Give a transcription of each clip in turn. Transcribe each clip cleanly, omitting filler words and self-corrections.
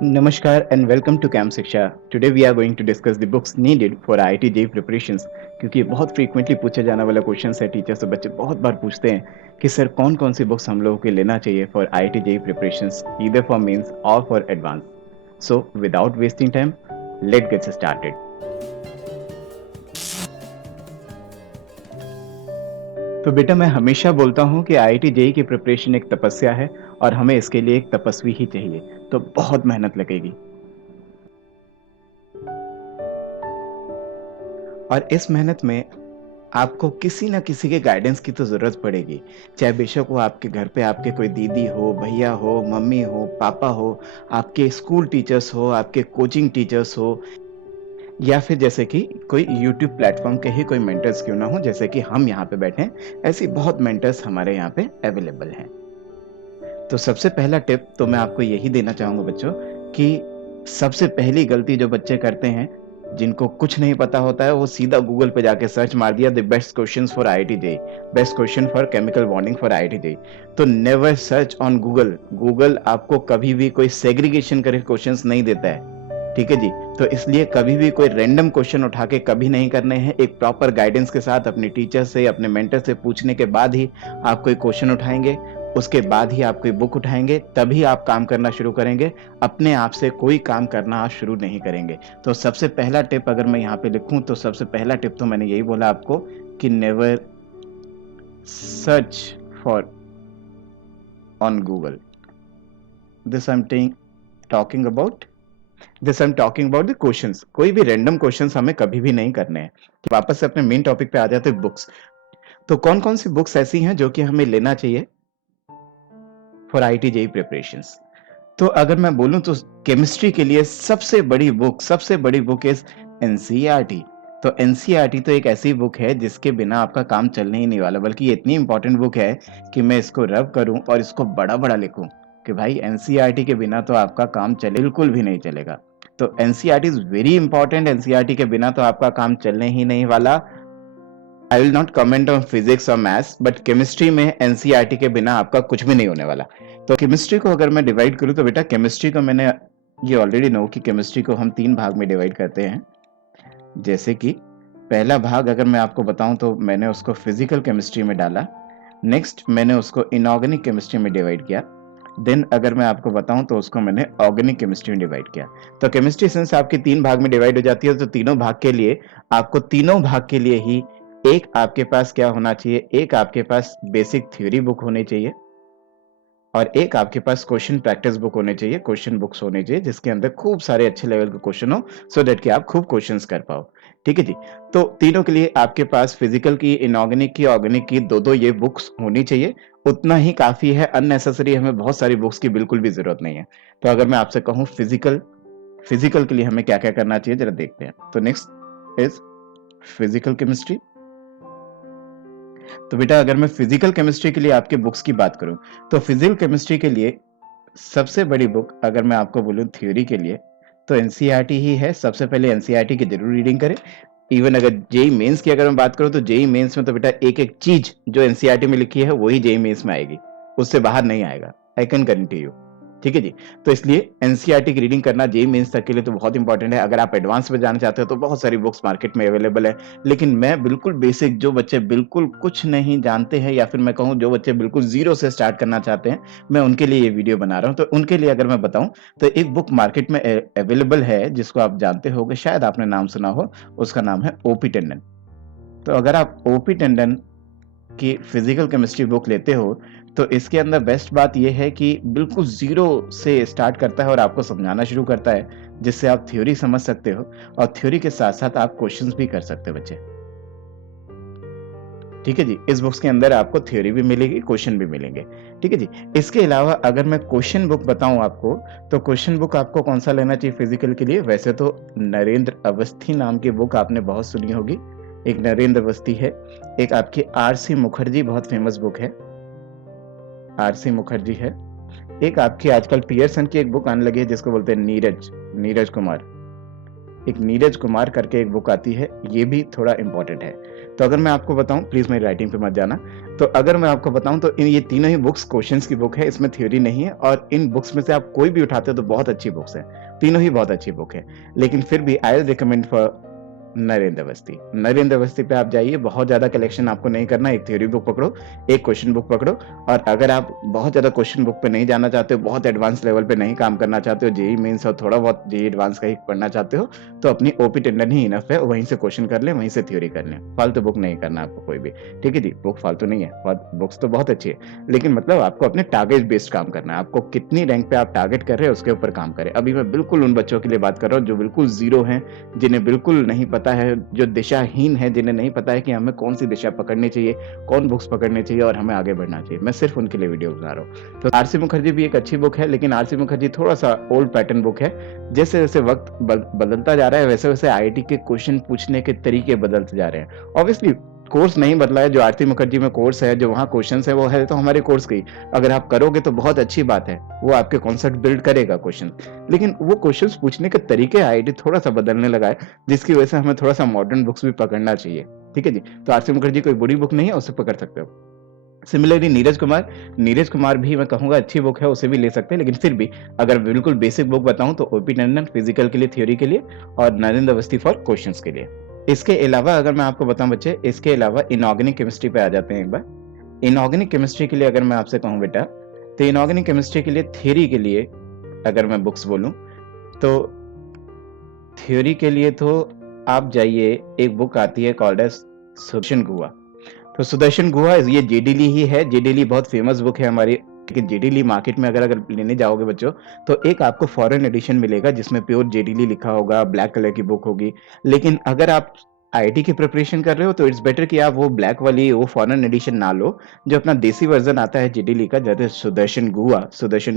Namaskar and welcome to Camp Shiksha. Today we are going to discuss the books needed for IIT JEE preparations क्योंकि ये बहुत frequently पूछा जाने वाला question है। टीचर्स और बच्चे बहुत बार पूछते हैं कि सर कौन कौन सी बुक्स हम लोगों को लेना चाहिए for IIT JEE preparations either for means or for advance. So without wasting time, let's get started. तो बेटा मैं हमेशा बोलता हूँ कि IIT JEE की प्रिपरेशन एक तपस्या है और हमें इसके लिए एक तपस्वी ही चाहिए, तो बहुत मेहनत लगेगी। और इस मेहनत में आपको किसी न किसी के गाइडेंस की तो ज़रूरत पड़ेगी। चाहे बेशक वो आपके घर पे आपके कोई दीदी हो, भैया हो, मम्मी हो, पापा हो, आपके स्कूल टीचर्स हो, आपके कोचिंग टीचर्स हो या फिर जैसे कि कोई यूट्यूब प्लेटफ़ॉर्म के ही कोई मेंटर्स क्यों ना हो, जैसे कि हम यहाँ पे बैठे हैं, ऐसी बहुत मेंटर्स हमारे यहाँ पे अवेलेबल हैं। तो सबसे पहला टिप तो मैं आपको यही देना चाहूँगा बच्चों कि सबसे पहली गलती जो बच्चे करते हैं, जिनको कुछ नहीं पता होता है, वो सीधा गूगल पे जाके सर्च मार दिया the best questions for IIT JEE, best question for chemical bonding for IIT JEE. तो never search on Google. Google आपको कभी भी कोई सेग्रीगेशन करके क्वेश्चंस नहीं देता है, ठीक है जी। तो इसलिए कभी भी कोई रैंडम क्वेश्चन उठा के कभी नहीं करने हैं। एक प्रॉपर गाइडेंस के साथ अपने टीचर से, अपने मेंटर से पूछने के बाद ही आप कोई क्वेश्चन उठाएंगे, उसके बाद ही आप कोई बुक उठाएंगे, तभी आप काम करना शुरू करेंगे। अपने आप से कोई काम करना आप शुरू नहीं करेंगे। तो सबसे पहला टिप अगर मैं यहाँ पे लिखूं तो सबसे पहला टिप तो मैंने यही बोला आपको कि never search for on Google. This I am talking about the questions. कोई भी रैंडम क्वेश्चंस हमें कभी भी नहीं करने हैं। वापस से अपने मेन टॉपिक पे आ जाते हैं, बुक्स। तो कौन कौन सी बुक्स ऐसी हैं जो कि हमें लेना चाहिए फॉर आईआईटी जेईई प्रिपरेशंस। तो अगर मैं बोलूं तो केमिस्ट्री के लिए सबसे बड़ी बुक इज एनसीईआरटी। तो एनसीईआरटी तो एक ऐसी बुक है जिसके बिना आपका काम चलने ही नहीं वाला, बल्कि ये इतनी इंपॉर्टेंट बुक है कि मैं इसको रब करूं और इसको बड़ा बड़ा लिखूं कि भाई एनसीईआरटी के बिना तो आपका काम चले बिल्कुल भी नहीं चलेगा। तो NCERT is very important. NCERT के बिना तो आपका काम चलने ही नहीं वाला। आई will not comment on physics और मैथ्स, बट केमिस्ट्री में एनसीईआरटी के बिना आपका कुछ भी नहीं होने वाला। तो केमिस्ट्री को अगर मैं डिवाइड करूं तो बेटा केमिस्ट्री को मैंने ये ऑलरेडी नो कि केमिस्ट्री को हम 3 भाग में डिवाइड करते हैं। जैसे कि पहला भाग अगर मैं आपको बताऊं तो मैंने उसको फिजिकल केमिस्ट्री में डाला। नेक्स्ट मैंने उसको इनऑर्गेनिक केमिस्ट्री में डिवाइड किया। देन अगर मैं आपको बताऊं तो उसको मैंने ऑर्गेनिक केमिस्ट्री में डिवाइड किया। तो केमिस्ट्री सिंस आपकी 3 भाग में डिवाइड हो जाती है, तो तीनों भाग के लिए ही एक आपके पास क्या होना चाहिए, एक आपके पास बेसिक थ्योरी बुक होनी चाहिए और एक आपके पास क्वेश्चन प्रैक्टिस बुक होने चाहिए, क्वेश्चन बुक्स होने चाहिए जिसके अंदर खूब सारे अच्छे लेवल के क्वेश्चन हो, सो दैट कि आप खूब क्वेश्चंस कर पाओ। ठीक है जी। तो तीनों के लिए आपके पास फिजिकल की, इनऑर्गेनिक की, ऑर्गेनिक की दो ये बुक्स होनी चाहिए। उतना ही काफी है, अननेसेसरी हमें बहुत सारी बुक्स की बिल्कुल भी जरूरत नहीं है। तो अगर मैं आपसे कहूँ फिजिकल के लिए हमें क्या क्या करना चाहिए जरा देखते हैं। तो नेक्स्ट इज फिजिकल केमिस्ट्री। तो बेटा अगर मैं फिजिकल केमिस्ट्री के लिए आपके बुक्स की बात करूं तो फिजिकल केमिस्ट्री के लिए सबसे बड़ी बुक अगर मैं आपको बोलूं थ्योरी के लिए तो एनसीईआरटी ही है। सबसे पहले एनसीईआरटी की जरूर रीडिंग करें। इवन अगर जेई मेंस की अगर मैं बात करूं तो जेई मेंस में तो बेटा एक एक चीज जो एनसीईआरटी में लिखी है वही जेई मेंस में आएगी, उससे बाहर नहीं आएगा। I can guarantee you. ठीक है जी। तो इसलिए एनसीईआरटी की रीडिंग करना जेई मेंस तक के लिए तो बहुत इंपॉर्टेंट है। अगर आप एडवांस में जाना चाहते हो तो बहुत सारी बुक्स मार्केट में अवेलेबल है, लेकिन मैं बिल्कुल बेसिक, जो बच्चे बिल्कुल कुछ नहीं जानते हैं या फिर मैं कहूँ जो बच्चे बिल्कुल जीरो से स्टार्ट करना चाहते हैं, मैं उनके लिए ये वीडियो बना रहा हूँ। तो उनके लिए अगर मैं बताऊं तो एक बुक मार्केट में अवेलेबल है जिसको आप जानते होंगे, शायद आपने नाम सुना हो, उसका नाम है ओपी टंडन। तो अगर आप ओपी टंडन की फिजिकल केमिस्ट्री बुक लेते हो तो इसके अंदर बेस्ट बात यह है कि बिल्कुल जीरो से स्टार्ट करता है और आपको समझाना शुरू करता है, जिससे आप थ्योरी समझ सकते हो और थ्योरी के साथ साथ आप क्वेश्चंस भी कर सकते हो बच्चे। ठीक है जी। इस बुक्स के अंदर आपको थ्योरी भी मिलेगी, क्वेश्चन भी मिलेंगे। ठीक है जी। इसके अलावा अगर मैं क्वेश्चन बुक बताऊं आपको तो क्वेश्चन बुक आपको कौन सा लेना चाहिए फिजिकल के लिए? वैसे तो नरेंद्र अवस्थी नाम की बुक आपने बहुत सुनी होगी। एक नरेंद्र अवस्थी है, एक आपकी आरसी मुखर्जी, बहुत फेमस बुक है, आरसी मुखर्जी है। एक आपकी आजकल पियर्सन की एक बुक आने लगी है जिसको बोलते हैं नीरज कुमार। एक नीरज कुमार करके एक बुक आती है, ये भी थोड़ा इम्पोर्टेंट है। तो अगर मैं आपको बताऊँ, प्लीज़ मेरी राइटिंग पे मत जाना, तो अगर मैं आपको बताऊँ तो ये तीनों ही बुक्स क्वेश्चंस की बुक है, इसमें थ्योरी नहीं है और इन बुक्स में से आप कोई भी उठाते हो तो बहुत अच्छी बुक्स हैं, तीनों ही बहुत अच्छी बुक है। लेकिन फिर भी आई will recommend for Narendra Awasthi. Narendra Awasthi पे आप जाइए, बहुत ज़्यादा कलेक्शन आपको नहीं करना, एक थ्योरी बुक पकड़ो, एक क्वेश्चन बुक पकड़ो और अगर आप बहुत ज़्यादा क्वेश्चन बुक पे नहीं जाना चाहते हो, बहुत एडवांस लेवल पे नहीं काम करना चाहते हो, जेईई मेंस और थोड़ा बहुत जेईई एडवांस का ही पढ़ना चाहते हो, तो अपनी ओपी टेंडन ही इनफ है, वहीं से क्वेश्चन कर लें, वहीं से थ्योरी कर लें। फालतू बुक नहीं करना आपको कोई भी, ठीक है जी? बुक फालतू नहीं है, बुक्स तो बहुत अच्छी है, लेकिन मतलब आपको अपने टारगेट बेस्ड काम करना है, आपको कितनी रैंक पे आप टारगेट कर रहे हैं उसके ऊपर काम करें। अभी मैं बिल्कुल उन बच्चों के लिए बात कर रहा हूँ जो बिल्कुल ज़ीरो हैं, जिन्हें बिल्कुल नहीं पता है, जो दिशाहीन है, जिन्हें नहीं पता है कि हमें कौन-सी दिशा पकड़नी चाहिए, कौन बुक्स पकड़नी चाहिए और हमें आगे बढ़ना चाहिए। मैं सिर्फ़ उनके लिए वीडियो बना रहा हूँ। तो आरसी मुखर्जी भी एक अच्छी बुक है, लेकिन आरसी मुखर्जी थोड़ा-सा ओल्ड पैटर्न बुक है। जैसे-जैसे वक़्त बदलता जा रहा है, वैसे-वैसे आईआईटी के क्वेश्चन पूछने के तरीके बदलते जा रहे हैं। ऑब्वियसली कोर्स नहीं बदला है, जो आरती मुखर्जी में कोर्स है, जो वहाँ क्वेश्चंस है, वो है तो हमारे कोर्स के ही। अगर आप करोगे तो बहुत अच्छी बात है, वो आपके कॉन्सेप्ट बिल्ड करेगा क्वेश्चन। लेकिन वो क्वेश्चंस पूछने के तरीके आईआईटी थोड़ा-सा बदलने लगा है, जिसकी वजह से हमें थोड़ा-सा मॉडर्न बुक्स भी पकड़ना चाहिए। ठीक है जी? तो आरसी मुखर्जी कोई बुरी बुक नहीं है, उसे पकड़ सकते हो। सिमिलरली नीरज कुमार भी मैं कहूँगा अच्छी बुक है, उसे भी ले सकते हैं, लेकिन फिर भी अगर बिल्कुल बेसिक बुक बताऊँ तो ओपी टंडन फिजिकल के लिए, थ्योरी के लिए और नरेंद्र अवस्थी फॉर क्वेश्चंस के लिए। इसके अलावा अगर मैं आपको बताऊँ बच्चे, इसके अलावा इनऑर्गेनिक केमिस्ट्री पे आ जाते हैं एक बार। इनऑर्गेनिक केमिस्ट्री के लिए अगर मैं आपसे कहूँ बेटा, तो इनऑर्गेनिक केमिस्ट्री के लिए थ्योरी के लिए अगर मैं बुक्स बोलूँ, तो थ्योरी के लिए तो आप जाइए, एक बुक आती है कॉल्ड एज़ सुदर्शन गुहा। तो सुदर्शन गुहा ये जेडी ली ही है, जेडी ली बहुत फेमस बुक है हमारी, लेकिन जेडी ली मार्केट में अगर लेने जाओगे बच्चों, तो एक आपको फॉरेन एडिशन मिलेगा जिसमें प्योर जेडी ली लिखा होगा, ब्लैक कलर की बुक होगी। लेकिन अगर आप आईआईटी की प्रिपरेशन कर रहे हो तो इट्स बेटर कि आप वो ब्लैक वाली वो फॉरेन एडिशन ना लो, जो अपना देसी वर्ज़न आता है जेडी ली का, जैसे सुदर्शन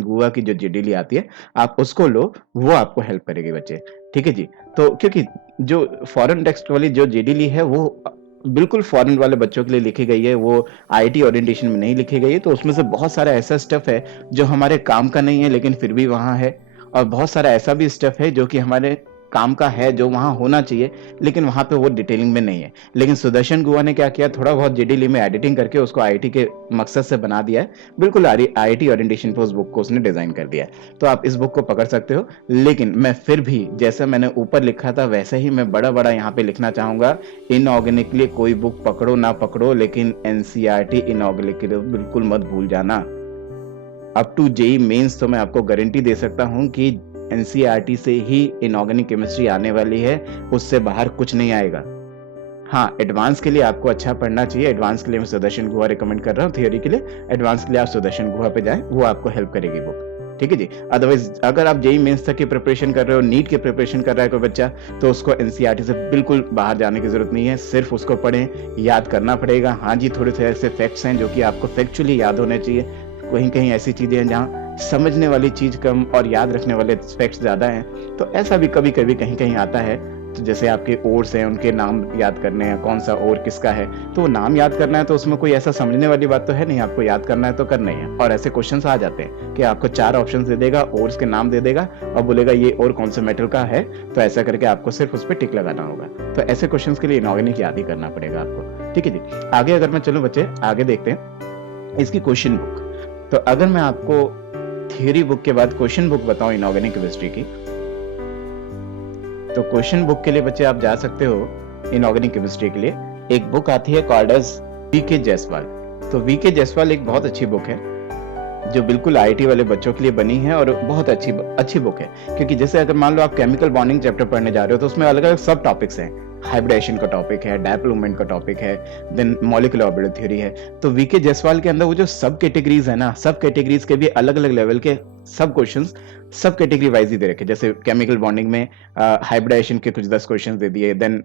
गुहा की जो जेडी ली आती है, आप उसको लो, वो आपको हेल्प करेगी बच्चे। ठीक है जी? तो क्योंकि जो फॉरेन टेक्स्ट वाली जो जेडी ली है वो बिल्कुल फॉरेन वाले बच्चों के लिए लिखी गई है, वो आईआईटी ओरिएंटेशन में नहीं लिखी गई है, तो उसमें से बहुत सारा ऐसा स्टफ है जो हमारे काम का नहीं है लेकिन फिर भी वहाँ है, और बहुत सारा ऐसा भी स्टफ है जो कि हमारे काम का है, जो वहाँ होना चाहिए, लेकिन वहाँ पे वो डिटेलिंग में नहीं है। लेकिन सुदर्शन गुहा ने क्या किया, थोड़ा बहुत जेडीली में एडिटिंग करके उसको आईआईटी के मकसद से बना दिया है, बिल्कुल आईआईटी ओरिएंटेशन पे उस बुक को उसने डिज़ाइन कर दिया है। तो आप इस बुक को पकड़ सकते हो, लेकिन मैं फिर भी जैसा मैंने ऊपर लिखा था वैसे ही मैं बड़ा-बड़ा यहाँ पे लिखना चाहूँगा, इनऑर्गेनिकली कोई बुक पकड़ो ना पकड़ो, लेकिन एनसीईआरटी इनऑर्गेनिकली बिल्कुल मत भूल जाना। अप टू जेईई मेंस तो मैं आपको गारंटी दे सकता हूँ कि एनसीईआरटी से ही इनऑर्गेनिक केमिस्ट्री आने वाली है, उससे बाहर कुछ नहीं आएगा। हाँ, एडवांस के लिए आपको अच्छा पढ़ना चाहिए, एडवांस के लिए मैं सुदर्शन गुहा रिकमेंड कर रहा हूँ, थ्योरी के लिए एडवांस के लिए आप सुदर्शन गुहा पे जाएँ, वो आपको हेल्प करेगी बुक। ठीक है जी? अदरवाइज़ अगर आप जेईई मेंस तक की प्रिपरेशन कर रहे हो, नीट की प्रिपरेशन कर रहा है कोई बच्चा, तो उसको एनसीईआरटी से बिल्कुल बाहर जाने की ज़रूरत नहीं है, सिर्फ़ उसको पढ़ें, याद करना पड़ेगा। हाँ जी, थोड़े से ऐसे फैक्ट्स हैं जो कि आपको फैक्चुअली याद होने चाहिए, कहीं-कहीं ऐसी चीज़ें हैं जहाँ समझने वाली चीज़ कम और याद रखने वाले फैक्ट्स ज़्यादा हैं, तो ऐसा भी कभी-कभी कहीं-कहीं आता है। तो जैसे आपके ओर्स हैं, उनके नाम याद करने हैं, कौन-सा ओर किसका है, तो वो नाम याद करना है, तो उसमें कोई ऐसा समझने वाली बात तो है नहीं, आपको याद करना है तो करना ही है। और ऐसे क्वेश्चन्स आ जाते हैं कि आपको 4 ऑप्शंस दे देगा, ओर्स के नाम दे देगा और बोलेगा ये ओर कौन से मेटल का है, तो ऐसा करके आपको सिर्फ़ उस पे टिक लगाना होगा। तो ऐसे क्वेश्चन्स के लिए इनऑर्गेनिक याद ही करना पड़ेगा आपको। ठीक है जी? आगे अगर मैं चलूँ बच्चे, आगे देखते हैं इसकी क्वेश्चन बुक। तो अगर मैं आपको थ्योरी बुक के बाद क्वेश्चन बुक बताऊं इनऑर्गेनिक केमिस्ट्री की, तो क्वेश्चन बुक के लिए बच्चे आप जा सकते हो इनऑर्गेनिक केमिस्ट्री के लिए, एक बुक आती है कॉल्ड एज वीके जायसवाल। तो वीके जायसवाल एक बहुत अच्छी बुक है, जो बिल्कुल आईआईटी वाले बच्चों के लिए बनी है और बहुत अच्छी बुक है, क्योंकि जैसे अगर मान लो आप केमिकल बॉन्डिंग चैप्टर पढ़ने जा रहे हो तो उसमें अलग अलग सब टॉपिक्स हैं, हाइब्रिडेशन का टॉपिक है, डायपोल मूवमेंट का टॉपिक है, देन मॉलिक्यूलर ऑर्बिटल थ्योरी है। तो वीके जायसवाल के अंदर वो जो सब कैटेगरीज है ना, सब कैटेगरीज के भी अलग अलग लेवल के सब क्वेश्चंस सब कैटेगरी वाइज ही दे रखे, जैसे केमिकल बॉन्डिंग में हाइब्रिडेशन के कुछ 10 क्वेश्चन दे दिए, देन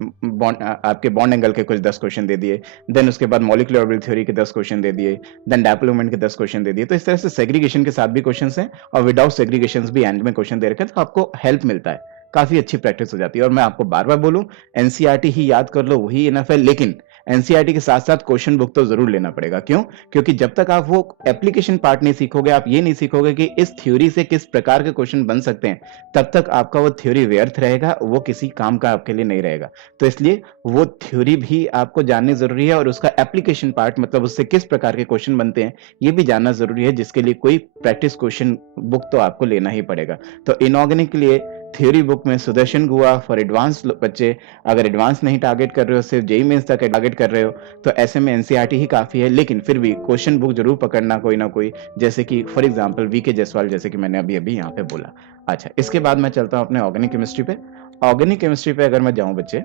आपके बॉन्ड एंगल के कुछ 10 क्वेश्चन दे दिए, देन उसके बाद मॉलिक्यूलर ऑर्बिटल थ्योरी के 10 क्वेश्चन दे दिए, देन डायपोल मूवमेंट के 10 क्वेश्चन दे दिए। तो इस तरह से सेग्रीगेशन के साथ भी क्वेश्चन हैं और विदाउट सेग्रीगेशन भी एंड में क्वेश्चन दे रखे हैं, तो आपको हेल्प मिलता है, काफी अच्छी प्रैक्टिस हो जाती है। और मैं आपको बार बार बोलूं, एनसीईआरटी ही याद कर लो, वही इनफ है, लेकिन एनसीईआरटी के साथ-साथ क्वेश्चन बुक तो ज़रूर लेना पड़ेगा। क्यों? क्योंकि जब तक आप वो एप्लीकेशन पार्ट नहीं सीखोगे, आप ये नहीं सीखोगे कि इस थ्योरी से किस प्रकार के क्वेश्चन बन सकते हैं, तब तक आपका वो थ्योरी व्यर्थ रहेगा, वो किसी काम का आपके लिए नहीं रहेगा। तो इसलिए वो थ्योरी भी आपको जाननी ज़रूरी है और उसका एप्लीकेशन पार्ट मतलब उससे किस प्रकार के क्वेश्चन बनते हैं, ये भी जानना ज़रूरी है, जिसके लिए कोई प्रैक्टिस क्वेश्चन बुक तो आपको लेना ही पड़ेगा। तो इनऑर्गेनिक के लिए थ्योरी बुक में सुदर्शन गुहा फॉर एडवांस बच्चे, अगर एडवांस नहीं टारगेट कर रहे हो, सिर्फ जेईई मेंस तक टारगेट कर रहे हो, तो ऐसे में एनसीईआरटी ही काफ़ी है। लेकिन फिर भी क्वेश्चन बुक ज़रूर पकड़ना कोई ना कोई, जैसे कि फॉर एग्जांपल वीके जायसवाल, जैसे कि मैंने अभी-अभी यहाँ पे बोला। अच्छा, इसके बाद मैं चलता हूँ अपने ऑर्गेनिक केमिस्ट्री पे। ऑर्गेनिक केमिस्ट्री पे अगर मैं जाऊँ बच्चे,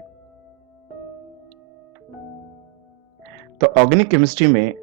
तो ऑर्गेनिक केमिस्ट्री में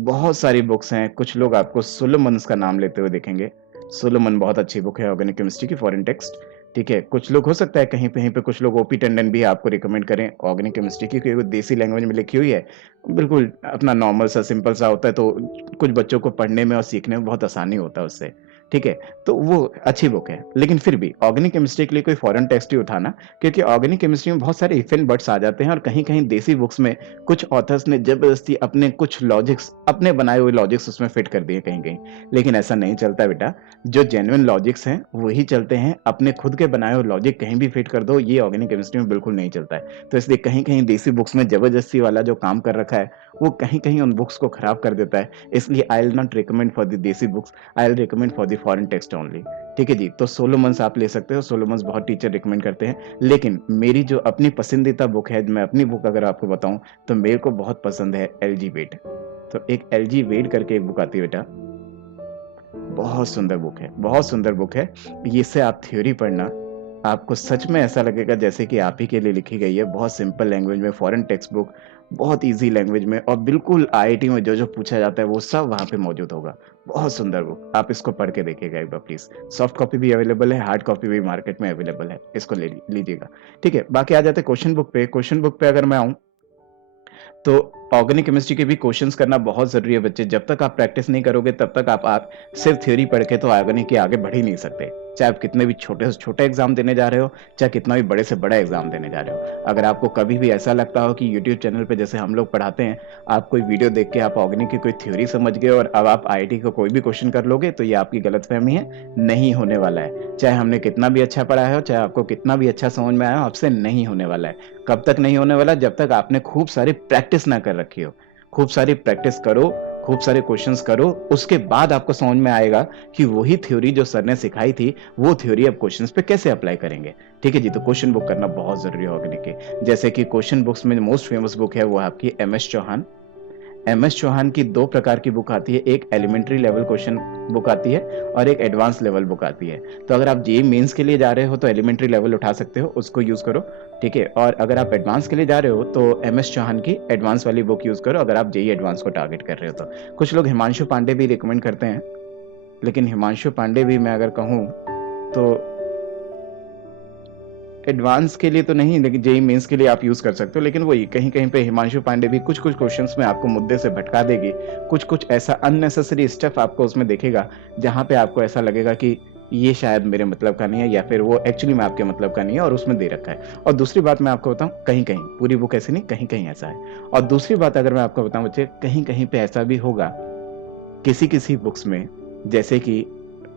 बहुत सारी बुक्स हैं। कुछ लोग आपको सोलोमन्स का नाम लेते हुए देखेंगे। सोलोमन बहुत अच्छी बुक है ऑर्गेनिक केमिस्ट्री की, फॉरेन टेक्स्ट, ठीक है। कुछ लोग हो सकता है कहीं-कहीं पे कुछ लोग ओपी टंडन भी आपको रिकमेंड करें ऑर्गेनिक केमिस्ट्री की, क्योंकि वो देसी लैंग्वेज में लिखी हुई है। बिल्कुल अपना नॉर्मल सा सिंपल सा होता है, तो कुछ बच्चों को पढ़ने में और सीखने में बहुत आसानी होता है उससे, ठीक है। तो वो अच्छी बुक है। लेकिन फिर भी ऑर्गेनिक केमिस्ट्री के लिए कोई फॉरेन टेक्स्ट ही उठाना, क्योंकि ऑर्गेनिक केमिस्ट्री में बहुत सारे इफ एंड बट्स आ जाते हैं और कहीं-कहीं देसी बुक्स में कुछ ऑथर्स ने ज़बरदस्ती अपने कुछ लॉजिक्स, अपने बनाए हुए लॉजिक्स उसमें फिट कर दिए कहीं-कहीं। लेकिन ऐसा नहीं चलता बेटा, जो जेन्युइन लॉजिक्स हैं, वही चलते हैं। अपने खुद के बनाए हुए लॉजिक कहीं भी फिट कर दो, ये ऑर्गेनिक केमिस्ट्री में बिल्कुल नहीं चलता है। तो इसलिए कहीं-कहीं देसी बुक्स में ज़बरदस्ती वाला जो काम कर रखा है, वो कहीं-कहीं उन बुक्स को खराब कर देता है। इसलिए I will not recommend for the desi books, I will recommend for the foreign text only. ठीक है जी? तो सोलोमन्स आप ले सकते हो, सोलोमन्स बहुत टीचर रिकमेंड करते हैं। लेकिन मेरी जो अपनी पसंदीदा बुक है, मैं अपनी बुक अगर आपको बताऊँ, तो मेरे को बहुत पसंद है एलजी वेड। तो एक एलजी वेड करके एक बुक आती है बेटा, बहुत सुंदर बुक है, बहुत सुंदर बुक है। ये इससे आप थ्योरी पढ़ना, आपको सच में ऐसा लगेगा जैसे कि आप ही के लिए लिखी गई है। बहुत सिंपल लैंग्वेज में, फॉरेन टेक्स्ट बुक, बहुत ईज़ी लैंग्वेज में, और बिल्कुल आईआईटी में जो-जो पूछा जाता है वो सब वहाँ पे मौजूद होगा। बहुत सुंदर बुक, आप इसको पढ़ के देखिएगा एक बार प्लीज़। सॉफ्ट कॉपी भी अवेलेबल है, हार्ड कॉपी भी मार्केट में अवेलेबल है। इसको ले लीजिएगा। ठीक है, बाकी आ जाते हैं क्वेश्चन बुक पे। क्वेश्चन बुक पे अगर मैं आऊँ, तो ऑर्गेनिक केमिस्ट्री के भी क्वेश्चंस करना बहुत ज़रूरी है बच्चे। जब तक आप प्रैक्टिस नहीं करोगे तब तक आप सिर्फ थ्योरी पढ़ के तो ऑर्गेनिक के आगे बढ़ ही नहीं सकते। चाहे आप कितने भी छोटे से छोटे एग्ज़ाम देने जा रहे हो, चाहे कितना भी बड़े से बड़ा एग्ज़ाम देने जा रहे हो। अगर आपको कभी भी ऐसा लगता हो कि यूट्यूब चैनल पे जैसे हम लोग पढ़ाते हैं, आप कोई वीडियो देख के आप ऑर्गेनिक की कोई थ्योरी समझ गए और अब आप आईआईटी का कोई भी क्वेश्चन कर लोगे, तो ये आपकी गलतफ़हमी है, नहीं होने वाला है। चाहे हमने कितना भी अच्छा पढ़ाया हो, चाहे आपको कितना भी अच्छा समझ में आया हो, आपसे नहीं होने वाला है। कब तक नहीं होने वाला? जब तक आपने खूब सारी प्रैक्टिस ना कर रखी हो। खूब सारी प्रैक्टिस करो, खूब सारे क्वेश्चंस करो, उसके बाद आपको समझ में आएगा कि वही थ्योरी जो सर ने सिखाई थी, वो थ्योरी अब क्वेश्चंस पे कैसे अप्लाई करेंगे। ठीक है जी? तो क्वेश्चन बुक करना बहुत ज़रूरी है ऑर्गेनिक के। जैसे कि क्वेश्चन बुक्स में मोस्ट फेमस बुक है वो है आपकी एमएस चौहान। एमएस चौहान की 2 प्रकार की बुक आती है, एक एलिमेंट्री लेवल क्वेश्चन बुक आती है और एक एडवांस लेवल बुक आती है। तो अगर आप जेईई मेंस के लिए जा रहे हो तो एलिमेंट्री लेवल उठा सकते हो, उसको यूज़ करो, ठीक है? और अगर आप एडवांस के लिए जा रहे हो तो एमएस चौहान की एडवांस वाली बुक यूज़ करो, अगर आप जेईई एडवांस को टारगेट कर रहे हो तो। कुछ लोग हिमांशु पांडे भी रिकमेंड करते हैं, लेकिन हिमांशु पांडे भी मैं अगर कहूँ तो एडवांस के लिए तो नहीं, लेकिन जेईई मेंस के लिए आप यूज़ कर सकते हो। लेकिन वही कहीं-कहीं पे हिमांशु पांडे भी कुछ-कुछ क्वेश्चंस में आपको मुद्दे से भटका देगी। कुछ-कुछ ऐसा अननेसेसरी स्टफ आपको उसमें दिखेगा, जहाँ पे आपको ऐसा लगेगा कि ये शायद मेरे मतलब का नहीं है, या फिर वो एक्चुअली में आपके मतलब का नहीं है और उसमें दे रखा है। और दूसरी बात मैं आपको बताऊँ, कहीं-कहीं, पूरी बुक ऐसी नहीं, कहीं-कहीं ऐसा है। और दूसरी बात अगर मैं आपको बताऊँ बच्चे, कहीं-कहीं पे ऐसा भी होगा, किसी-किसी बुक्स में, जैसे कि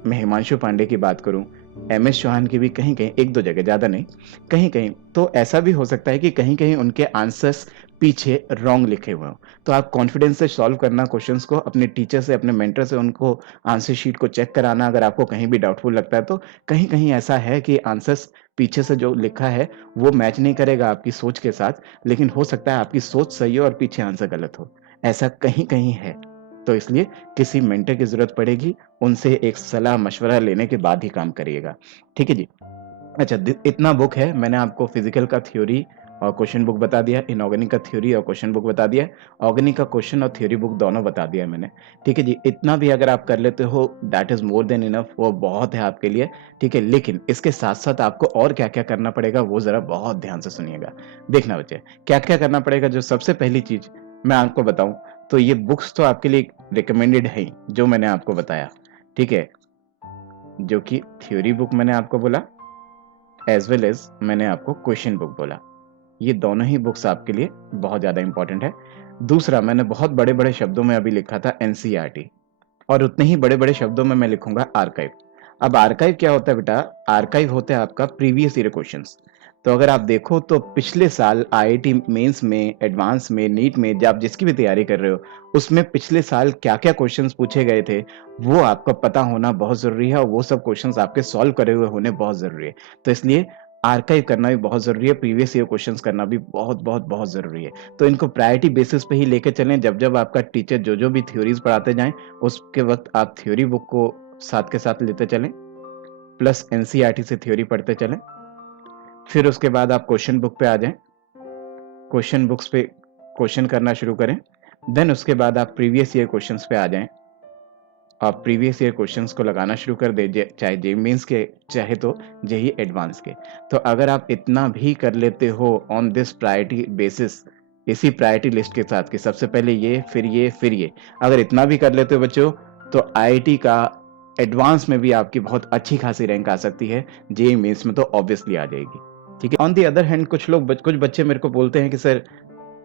मैं हिमांशु पांडे की बात करूँ, एमएस चौहान की भी कहीं-कहीं 1-2 जगह, ज़्यादा नहीं, कहीं-कहीं तो ऐसा भी हो सकता है कि कहीं-कहीं उनके आंसर्स पीछे रॉन्ग लिखे हुए हों। तो आप कॉन्फिडेंस से सॉल्व करना क्वेश्चंस को, अपने टीचर से, अपने मेंटर से उनको आंसर शीट को चेक कराना, अगर आपको कहीं भी डाउटफुल लगता है तो। कहीं-कहीं ऐसा है कि आंसर्स पीछे से जो लिखा है, वो मैच नहीं करेगा आपकी सोच के साथ, लेकिन हो सकता है आपकी सोच सही हो और पीछे आंसर गलत हो। ऐसा कहीं-कहीं है। तो इसलिए किसी मेंटर की ज़रूरत पड़ेगी, उनसे एक सलाह-मशवरा लेने के बाद ही काम करिएगा। ठीक है जी? अच्छा, द इतना बुक है, मैंने आपको फिज़िकल का थ्योरी और क्वेश्चन बुक बता दिया, इनऑर्गेनिक का थ्योरी और क्वेश्चन बुक बता दिया, ऑर्गेनिक का क्वेश्चन और थ्योरी बुक दोनों बता दिया मैंने। ठीक है जी? इतना भी अगर आप कर लेते हो, that is more than enough, वो बहुत है आपके लिए, ठीक है? लेकिन इसके साथ-साथ आपको और क्या-क्या करना पड़ेगा, वो ज़रा बहुत ध्यान से सुनिएगा। देखना बच्चे, क्या-क्या करना पड़ेगा, जो सबसे पहली चीज़ मैं आपको बताऊँ, तो ये बुक्स तो आपके लिए रिकमेंडेड है ही, जो मैंने आपको बताया, ठीक है? जो कि थ्योरी बुक मैंने आपको बोला, एज़ वेल एज़ मैंने आपको क्वेश्चन बुक बोला। ये दोनों ही बुक्स आपके लिए बहुत ज़्यादा इम्पोर्टेंट है। दूसरा, मैंने बहुत बड़े-बड़े शब्दों में अभी लिखा था एनसीईआरटी, और उतने ही बड़े-बड़े शब्दों में मैं लिखूँगा आर्काइव। अब आर्काइव क्या होता है बेटा? आर्काइव होता है आपका प्रीवियस ईयर क्वेश्चंस। तो अगर आप देखो तो पिछले साल आईआईटी मेंस में, एडवांस में, नीट में, जब आप जिसकी भी तैयारी कर रहे हो, उसमें पिछले साल क्या-क्या क्वेश्चंस पूछे गए थे, वो आपको पता होना बहुत ज़रूरी है, और वो सब क्वेश्चंस आपके सॉल्व करे हुए होने बहुत ज़रूरी है। तो इसलिए आर्काइव करना भी बहुत ज़रूरी है, प्रीवियस ईयर क्वेश्चंस करना भी बहुत ज़रूरी है। तो इनको प्रायोरिटी बेसिस पे ही लेके चलें, जब-जब आपका टीचर जो-जो भी थ्योरीज़ पढ़ाते जाएँ, उसके वक़्त आप थ्योरी बुक को साथ के साथ लेते चलें, प्लस एनसीईआरटी से थ्योरी पढ़ते चलें। फिर उसके बाद आप क्वेश्चन बुक पे आ जाएँ, क्वेश्चन बुक्स पे क्वेश्चन करना शुरू करें। देन उसके बाद आप प्रीवियस ईयर क्वेश्चंस पे आ जाएँ। आप प्रीवियस ईयर क्वेश्चंस को लगाना शुरू कर दें, चाहे जेईई मेंस के, चाहे तो जेईई एडवांस के। तो अगर आप इतना भी कर लेते हो ऑन दिस प्रायोरिटी बेसिस, इसी प्रायोरिटी लिस्ट के साथ कि सबसे पहले ये, फिर ये, फिर ये, अगर इतना भी कर लेते हो बच्चों, तो आईआईटी का एडवांस में भी आपकी बहुत अच्छी खासी रैंक आ सकती है। जेईई मेंस में तो ऑब्वियसली आ जाएगी। ठीक है? ऑन द अदर हैंड कुछ बच्चे मेरे को बोलते हैं कि सर,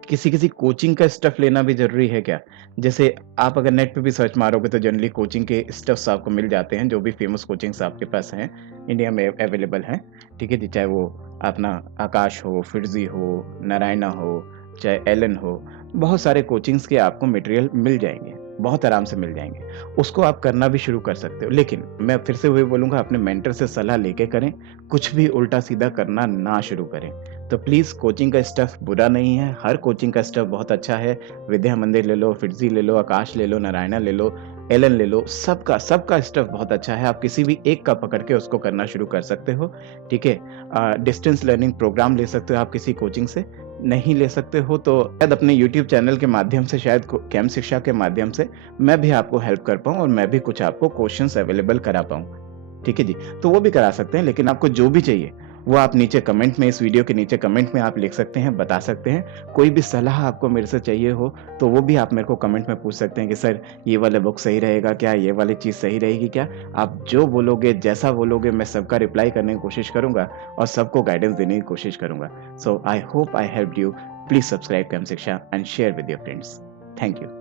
किसी-किसी कोचिंग का स्टफ लेना भी ज़रूरी है क्या? जैसे आप अगर नेट पे भी सर्च मारोगे तो जनरली कोचिंग के स्टफ्स आपको मिल जाते हैं, जो भी फेमस कोचिंग्स आपके पास हैं, इंडिया में अवेलेबल हैं। ठीक है जी? चाहे वो अपना आकाश हो, फिरज़ी हो, नारायणा हो, चाहे एलन हो, बहुत सारे कोचिंग्स के आपको मटेरियल मिल जाएँगे, बहुत आराम से मिल जाएँगे। उसको आप करना भी शुरू कर सकते हो। लेकिन मैं फिर से वही बोलूँगा, अपने मेंटर से सलाह लेके करें, कुछ भी उल्टा-सीधा करना ना शुरू करें। तो प्लीज़, कोचिंग का स्टफ़ बुरा नहीं है, हर कोचिंग का स्टफ़ बहुत अच्छा है। विद्या मंदिर ले लो, फिरज़ी ले लो, आकाश ले लो, नारायणा ले लो, एलन ले लो, सबका स्टफ़ बहुत अच्छा है। आप किसी भी एक का पकड़ के उसको करना शुरू कर सकते हो, ठीक है? डिस्टेंस लर्निंग प्रोग्राम ले सकते हो आप किसी कोचिंग से। नहीं ले सकते हो तो शायद अपने यूट्यूब चैनल के माध्यम से, शायद को कैम शिक्षा के माध्यम से मैं भी आपको हेल्प कर पाऊँ, और मैं भी कुछ आपको क्वेश्चन्स अवेलेबल करा पाऊँ। ठीक है जी? तो वो भी करा सकते हैं, लेकिन आपको जो भी चाहिए वो आप नीचे कमेंट में, इस वीडियो के नीचे कमेंट में आप लिख सकते हैं, बता सकते हैं। कोई भी सलाह आपको मेरे से चाहिए हो, तो वो भी आप मेरे को कमेंट में पूछ सकते हैं कि सर, ये वाला बुक सही रहेगा क्या? ये वाली चीज़ सही रहेगी क्या? आप जो बोलोगे, जैसा बोलोगे, मैं सबका रिप्लाई करने की कोशिश करूँगा, और सबको गाइडेंस देने की कोशिश करूँगा। So I hope I helped you. Please subscribe Cam Shiksha and share with your friends. Thank you.